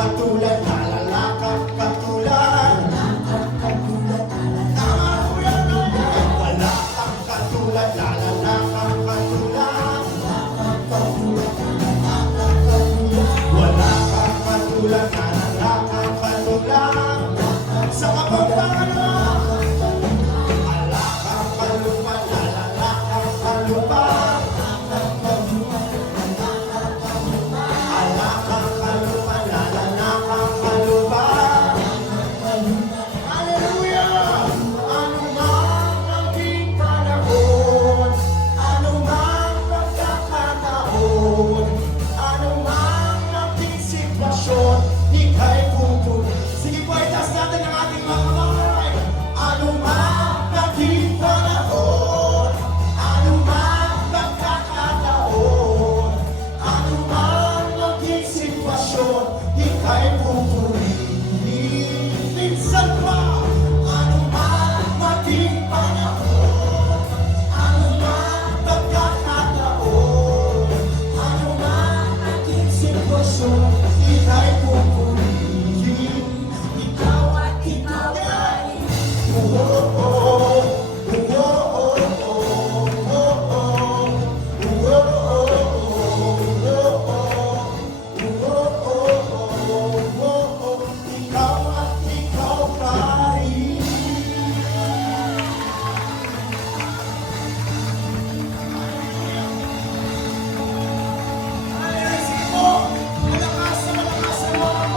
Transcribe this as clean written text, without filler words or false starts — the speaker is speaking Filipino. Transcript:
katulad, lalala ka katulad. Tama po yan, wala kang katulad, lalala ka katulad. Wala kang katulad, lalala ka katulad. Sa kapampangan mo, ala kang kalupa, lalala kang kalupa. Ala kang kalupa, lalala kang kalupa. Hallelujah! Ano man naging panahon, ano man pagkakataon, ano man naging sitwasyon, ika'y pupunin. Sige po, itaas natin ang ating mga kamay. Ano man naging panahon, ano man pagkakataon, ano man naging sitwasyon, ika'y pupunin.